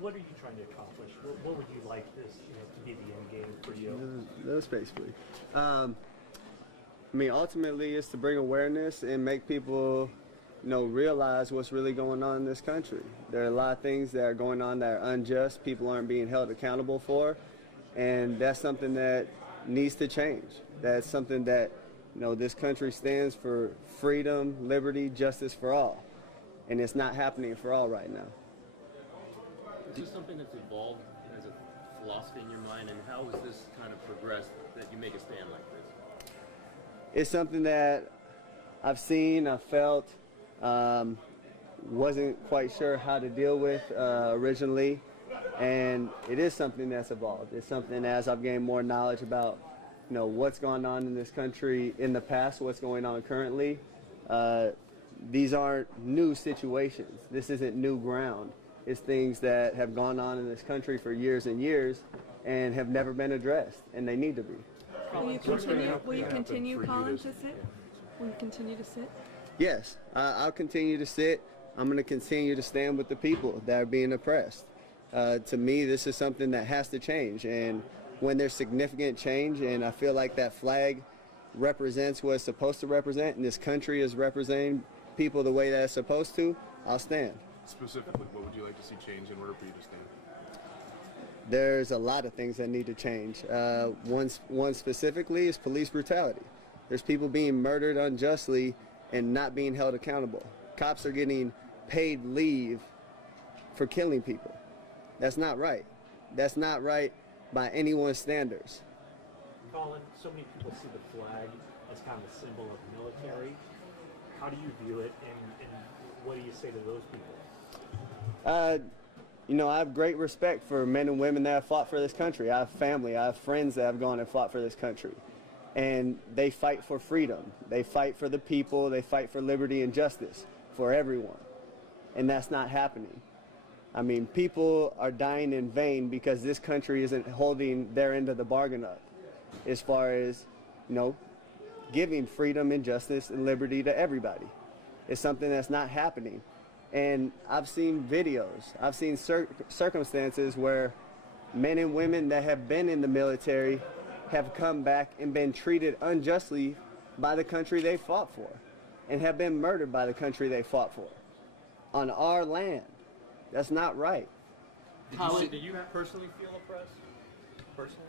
What are you trying to accomplish? What would you like this, to be the end game for you? That's basically. I mean, ultimately, it's to bring awareness and make people, realize what's really going on in this country. There are a lot of things that are going on that are unjust. People aren't being held accountable for, and that's something that needs to change. That's something that, this country stands for: freedom, liberty, justice for all, and it's not happening for all right now. Is this something that's evolved as a philosophy in your mind, and how has this kind of progressed that you make a stand like this? It's something that I've seen, I've felt, wasn't quite sure how to deal with originally, and it is something that's evolved. It's something, as I've gained more knowledge about, what's going on in this country in the past, what's going on currently. These aren't new situations. This isn't new ground. It's things that have gone on in this country for years and years and have never been addressed, and they need to be. Will you continue, Colin, to sit? Will you continue to sit? Yes, I'll continue to sit. I'm going to continue to stand with the people that are being oppressed. To me, this is something that has to change, and when there's significant change, and I feel like that flag represents what it's supposed to represent, and this country is representing people the way that it's supposed to, I'll stand. Specifically, what would you like to see change in order for you to stand? There's a lot of things that need to change. One specifically is police brutality. There's people being murdered unjustly and not being held accountable. Cops are getting paid leave for killing people. That's not right. That's not right by anyone's standards. Colin, so many people see the flag as kind of a symbol of military. How do you view it, and what do you say to those people? I have great respect for men and women that have fought for this country. I have family, I have friends that have gone and fought for this country. And they fight for freedom. They fight for the people. They fight for liberty and justice for everyone. And that's not happening. I mean, people are dying in vain because this country isn't holding their end of the bargain up as far as, giving freedom and justice and liberty to everybody. It's something that's not happening. And I've seen videos, I've seen circumstances where men and women that have been in the military have come back and been treated unjustly by the country they fought for, and have been murdered by the country they fought for on our land. That's not right. Colin, do you personally feel oppressed? Personally?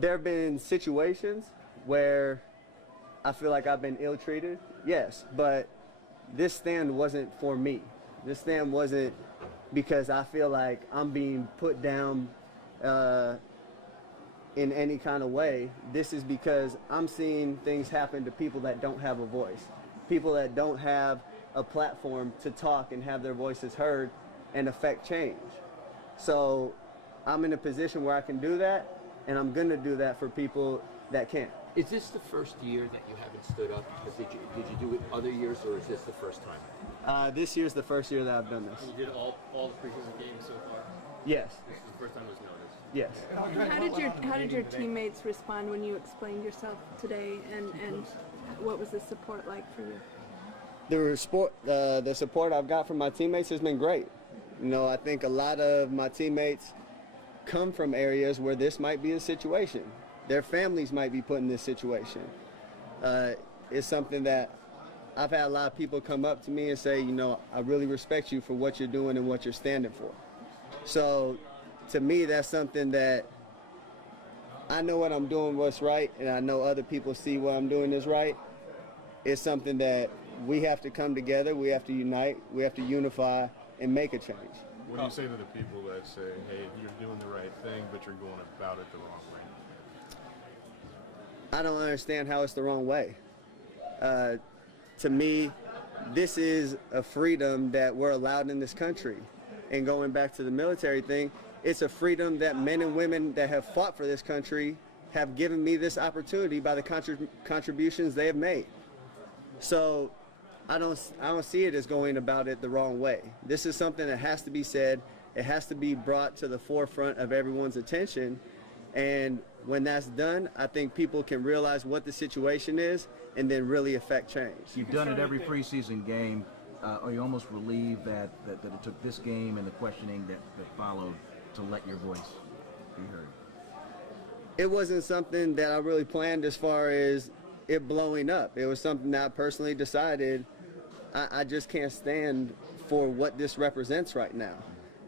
There have been situations where I feel like I've been ill-treated, yes, but this stand wasn't for me. This stand wasn't because I feel like I'm being put down in any kind of way. This is because I'm seeing things happen to people that don't have a voice, people that don't have a platform to talk and have their voices heard and affect change. So I'm in a position where I can do that, and I'm going to do that for people that can't. Is this the first year that you haven't stood up? Did you do it other years, or is this the first time? This year's the first year that I've done this. And you did all the preseason games so far? Yes. This is the first time it was noticed? Yes. How did your teammates respond when you explained yourself today, and what was the support like for you? The support I've got from my teammates has been great. I think a lot of my teammates come from areas where this might be a situation. Their families might be put in this situation. It's something that I've had a lot of people come up to me and say, I really respect you for what you're doing and what you're standing for. So to me, that's something that I know what I'm doing, what's right, and I know other people see what I'm doing is right. It's something that we have to come together, we have to unite, we have to unify and make a change. What do you say to the people that say, hey, you're doing the right thing, but you're going about it the wrong way? I don't understand how it's the wrong way. To me, this is a freedom that we're allowed in this country. And going back to the military thing, it's a freedom that men and women that have fought for this country have given me this opportunity by the contributions they have made. So I don't see it as going about it the wrong way. This is something that has to be said. It has to be brought to the forefront of everyone's attention. And when that's done, I think people can realize what the situation is and then really affect change. You've done it every preseason game. are you almost relieved that it took this game and the questioning that followed to let your voice be heard? It wasn't something that I really planned as far as it blowing up. It was something that I personally decided I just can't stand for what this represents right now.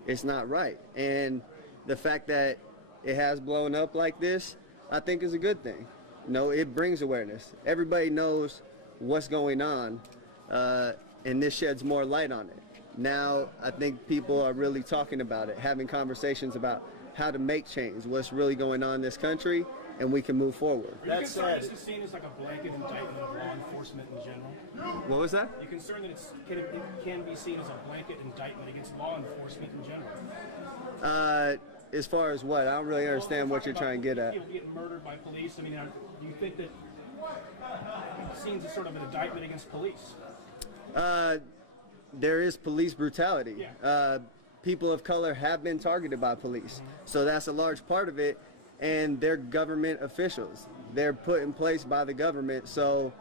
It's not right. And the fact that it has blown up like this, I think is a good thing. You know, it brings awareness. Everybody knows what's going on, and this sheds more light on it. Now, I think people are really talking about it, having conversations about how to make change, what's really going on in this country, and we can move forward. Are you concerned this is seen as like a blanket indictment of law enforcement in general? What was that? Are you concerned that it can be seen as a blanket indictment against law enforcement in general? As far as what? I don't really understand what you're trying to get at. People getting murdered by police. I mean, do you think that it's seen as sort of an indictment against police? There is police brutality. Yeah. People of color have been targeted by police. So that's a large part of it. And they're government officials. They're put in place by the government. So,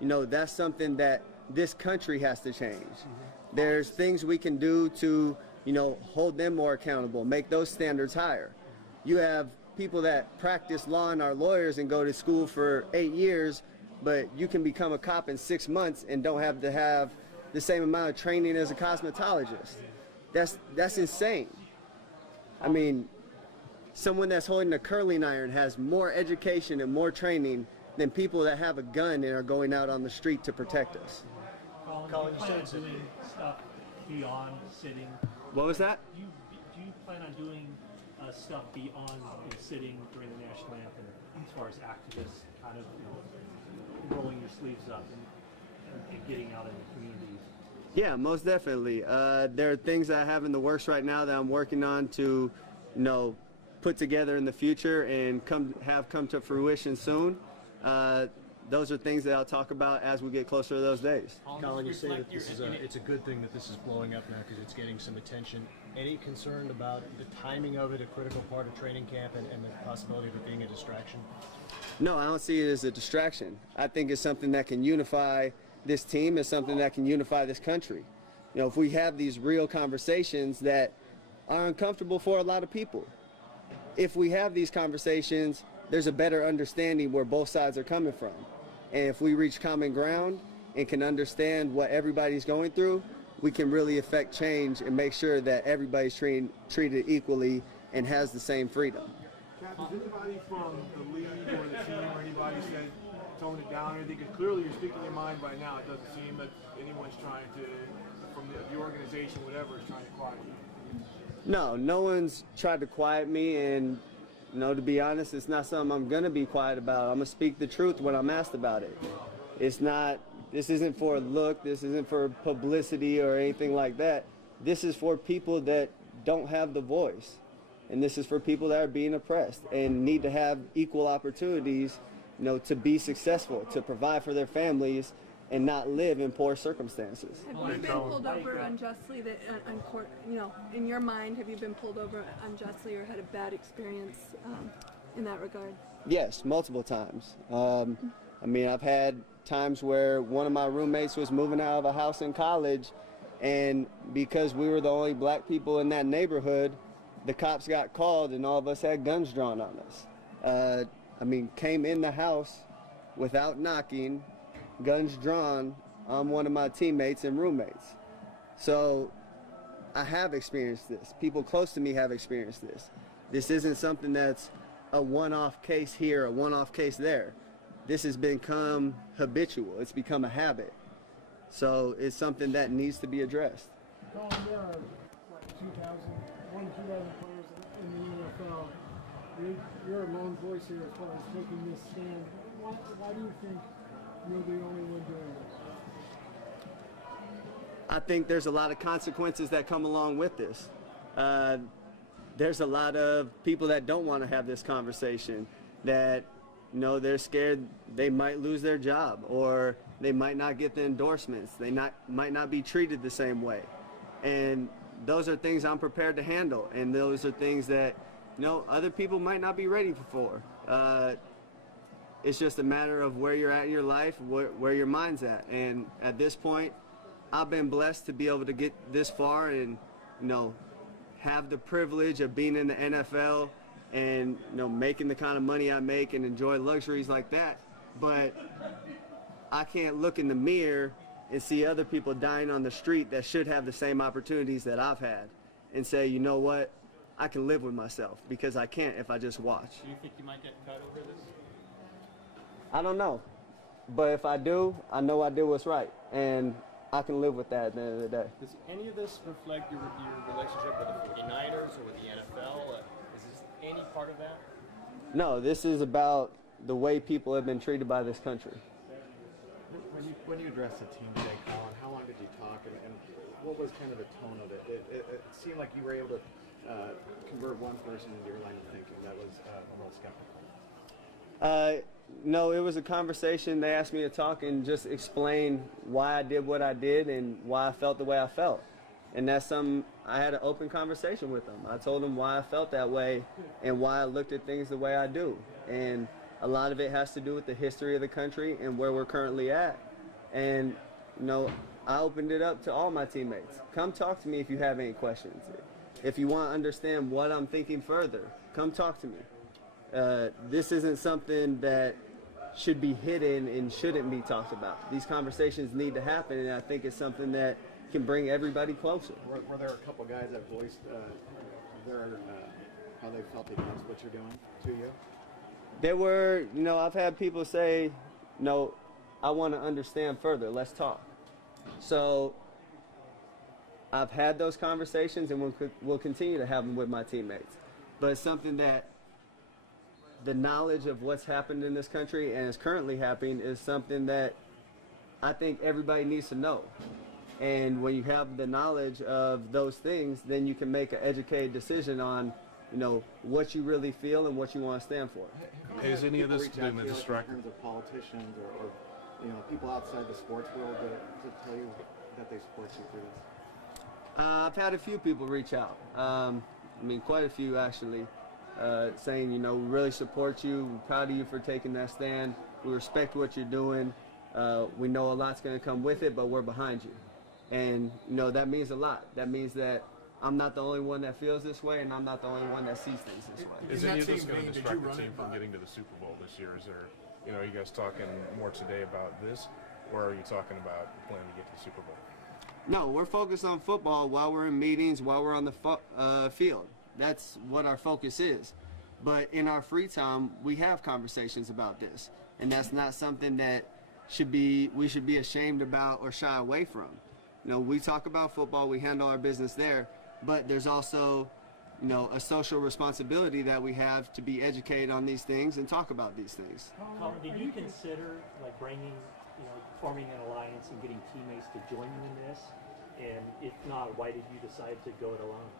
you know, that's something that this country has to change. There's things we can do to, you know, hold them more accountable, make those standards higher. You have people that practice law and are lawyers and go to school for 8 years, but you can become a cop in 6 months and don't have to have the same amount of training as a cosmetologist. That's insane. I mean, someone that's holding a curling iron has more education and more training than people that have a gun and are going out on the street to protect us. Colin, you said doing stuff beyond sitting. What was that? Do you plan on doing stuff beyond sitting during the national anthem, as far as activists, kind of, you know, rolling your sleeves up and getting out in the communities? Yeah, most definitely. There are things that I have in the works right now that I'm working on to, you know, put together in the future and come to fruition soon. Those are things that I'll talk about as we get closer to those days. Colin, you say that this is it's a good thing that this is blowing up now because it's getting some attention. Any concern about the timing of it, a critical part of training camp, and the possibility of it being a distraction? No, I don't see it as a distraction. I think it's something that can unify this team. It's something that can unify this country. You know, if we have these real conversations that are uncomfortable for a lot of people, if we have these conversations, there's a better understanding where both sides are coming from. And if we reach common ground and can understand what everybody's going through, we can really affect change and make sure that everybody's treated equally and has the same freedom. Cap, has anybody from the league or the team or anybody said tone it down or anything? Because clearly you're speaking your mind right now. It doesn't seem that anyone's trying to, from the organization, whatever, is trying to quiet you. No one's tried to quiet me, and you know, to be honest, it's not something I'm gonna be quiet about. I'm gonna speak the truth when I'm asked about it. This isn't for a look, this isn't for publicity or anything like that. This is for people that don't have the voice. And this is for people that are being oppressed and need to have equal opportunities, you know, to be successful, to provide for their families and not live in poor circumstances. Have you been pulled over unjustly on court? You know, in your mind, have you been pulled over unjustly or had a bad experience in that regard? Yes, multiple times. I mean, I've had times where one of my roommates was moving out of a house in college, and because we were the only black people in that neighborhood, the cops got called and all of us had guns drawn on us. I mean, came in the house without knocking, guns drawn on one of my teammates and roommates. So I have experienced this. People close to me have experienced this. This isn't something that's a one-off case here, a one-off case there. This has become habitual. It's become a habit. So it's something that needs to be addressed. Colin, there are, 2,000 players in the NFL. You're a lone voice here as far as taking this stand. Why do you think you're the only one doing this? I think there's a lot of consequences that come along with this. There's a lot of people that don't want to have this conversation, that, you know, they're scared they might lose their job or they might not get the endorsements. They might not be treated the same way. And those are things I'm prepared to handle, and those are things that, you know, other people might not be ready for. It's just a matter of where you're at in your life, where your mind's at. And at this point, I've been blessed to be able to get this far and, you know, have the privilege of being in the NFL and, you know, making the kind of money I make and enjoy luxuries like that. But I can't look in the mirror and see other people dying on the street that should have the same opportunities that I've had and say, you know what, I can live with myself, because I can't if I just watch. Do you think you might get cut over this? I don't know. But if I do, I know I did what's right. And I can live with that at the end of the day. Does any of this reflect your relationship with the 49ers or with the NFL? Is this any part of that? No, this is about the way people have been treated by this country. When you addressed the team today, Colin, how long did you talk, and what was kind of the tone of it? It seemed like you were able to convert one person into your line of thinking that was a little skeptical. No, it was a conversation. They asked me to talk and just explain why I did what I did and why I felt the way I felt. And that's I had an open conversation with them. I told them why I felt that way and why I looked at things the way I do. And a lot of it has to do with the history of the country and where we're currently at. And, you know, I opened it up to all my teammates. Come talk to me if you have any questions. If you want to understand what I'm thinking further, come talk to me. This isn't something that should be hidden and shouldn't be talked about. These conversations need to happen, and I think it's something that can bring everybody closer. Were there a couple guys that voiced how they felt against what you're doing to you? There were, you know, I've had people say, no, I want to understand further, let's talk. So I've had those conversations and we'll continue to have them with my teammates. But it's something that the knowledge of what's happened in this country and is currently happening is something that I think everybody needs to know. And when you have the knowledge of those things, then you can make an educated decision on, you know, what you really feel and what you want to stand for. Is any of this been a in distraction? terms of politicians or you know, people outside the sports world to tell you that they support you for this? I've had a few people reach out. I mean, quite a few actually, saying, you know, we really support you. We're proud of you for taking that stand. We respect what you're doing. We know a lot's going to come with it, but we're behind you. And, you know, that means a lot. That means that I'm not the only one that feels this way, and I'm not the only one that sees things this way. Is any of this going to distract the team from getting to the Super Bowl this year? Is there, you know, are you guys talking more today about this, or are you talking about planning to get to the Super Bowl? No, we're focused on football while we're in meetings, while we're on the field. That's what our focus is. But in our free time, we have conversations about this, and that's not something that we should be ashamed about or shy away from. You know, we talk about football, we handle our business there, but there's also, you know, a social responsibility that we have to be educated on these things and talk about these things. Colin, did you consider like bringing, you know, forming an alliance and getting teammates to join you in this? And if not, why did you decide to go it alone?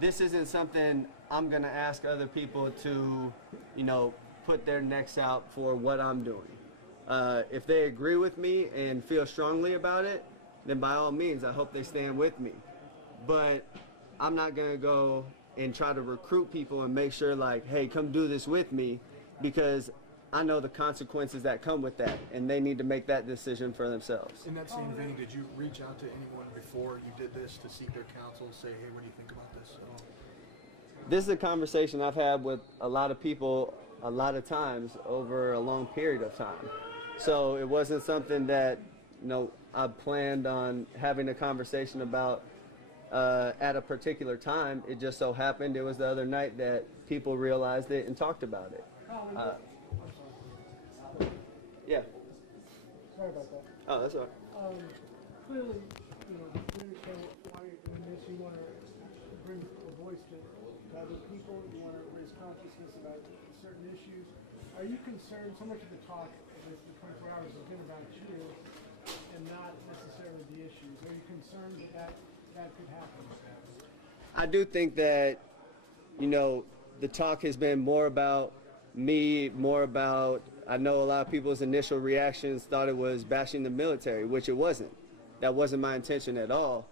This isn't something I'm going to ask other people to, you know, put their necks out for what I'm doing. If they agree with me and feel strongly about it, then by all means, I hope they stand with me. But I'm not going to go and try to recruit people and make sure like, hey, come do this with me, because I know the consequences that come with that, and they need to make that decision for themselves. In that same vein, did you reach out to anyone before you did this to seek their counsel, say, hey, what do you think about this? This is a conversation I've had with a lot of people a lot of times over a long period of time. So it wasn't something that, you know, I planned on having a conversation about at a particular time. It just so happened it was the other night that people realized it and talked about it. Yeah. Sorry about that. Oh, that's all right. Clearly, you know, we understand why in this you want to bring a voice to other people. You want to raise consciousness about certain issues. Are you concerned? So much of the talk of the 24 hours has been about you and not necessarily the issues. Are you concerned that could happen? I do think that, you know, the talk has been more about me, more about, I know a lot of people's initial reactions thought it was bashing the military, which it wasn't. That wasn't my intention at all.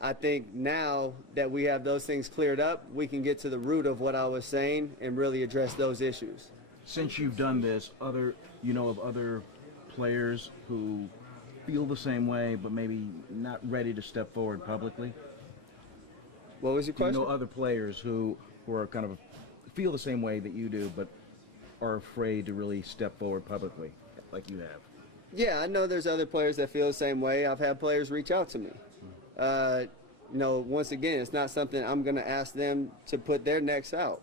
I think now that we have those things cleared up, we can get to the root of what I was saying and really address those issues. Since you've done this, other players who feel the same way, but maybe not ready to step forward publicly? What was your Do you question? know other players who are kind of feel the same way that you do, but are afraid to really step forward publicly, like you have? Yeah, I know there's other players that feel the same way. I've had players reach out to me. You know, once again, it's not something I'm going to ask them to put their necks out.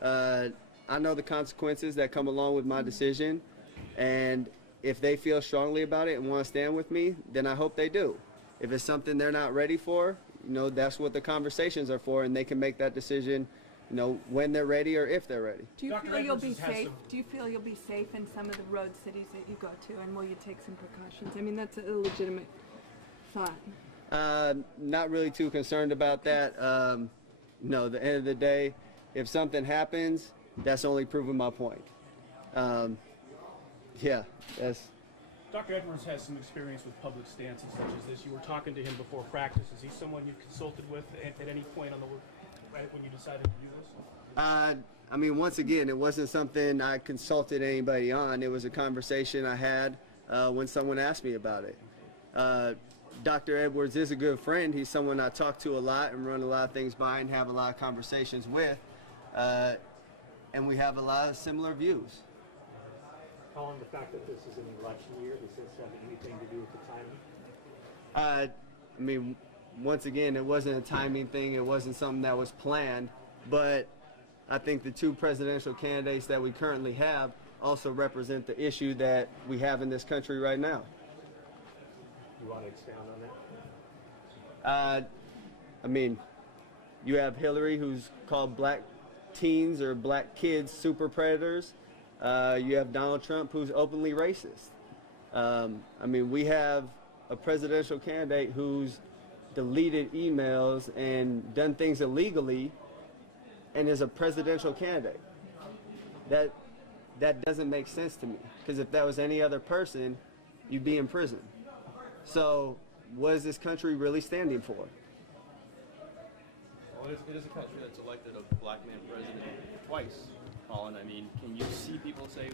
I know the consequences that come along with my decision, and if they feel strongly about it and want to stand with me, then I hope they do. If it's something they're not ready for, you know, that's what the conversations are for, and they can make that decision, you know, when they're ready or if they're ready. Do you Dr. feel you'll be Edwards has safe? some- Do you feel you'll be safe in some of the road cities that you go to, and will you take some precautions? I mean, that's a legitimate thought. Not really too concerned about that. No, at the end of the day, if something happens, that's only proving my point. Yeah, that's. Dr. Edwards has some experience with public stances such as this. You were talking to him before practice. Is he someone you've consulted with at any point on the right when you decided to do this? I mean, once again, it wasn't something I consulted anybody on. It was a conversation I had when someone asked me about it. Dr. Edwards is a good friend. He's someone I talk to a lot and run a lot of things by and have a lot of conversations with. And we have a lot of similar views. Colin, the fact that this is an election year, does this have anything to do with the timing? I mean, once again, it wasn't a timing thing. It wasn't something that was planned. But I think the two presidential candidates that we currently have also represent the issue that we have in this country right now. You want to expound on that? I mean, you have Hillary, who's called black teens or black kids super predators. You have Donald Trump, who's openly racist. I mean, we have a presidential candidate who's deleted emails and done things illegally and is a presidential candidate. That doesn't make sense to me, because if that was any other person, you'd be in prison. So what is this country really standing for? Well, it is a country that's elected a black man president twice, Colin. I mean, can you see people say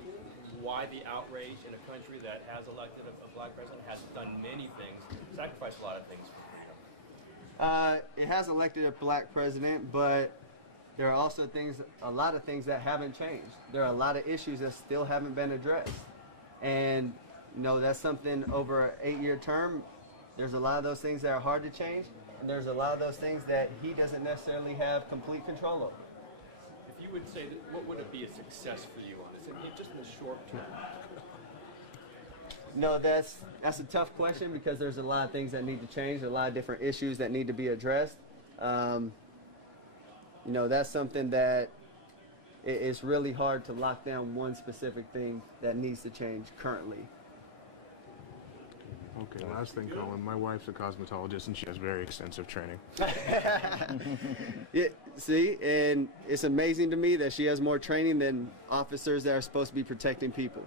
why the outrage in a country that has elected a black president, has done many things, sacrificed a lot of things for freedom? It has elected a black president, but there are also a lot of things that haven't changed. There are a lot of issues that still haven't been addressed. And you know, that's something over an 8-year term. There's a lot of those things that are hard to change, and there's a lot of those things that he doesn't necessarily have complete control over. If you would say that, what would it be a success for you on this, just in the short term? No, that's a tough question, because there's a lot of things that need to change, a lot of different issues that need to be addressed. You know, that's something that it's really hard to lock down one specific thing that needs to change currently. Okay, last thing, Colin. My wife's a cosmetologist, and she has very extensive training. Yeah, see, and it's amazing to me that she has more training than officers that are supposed to be protecting people.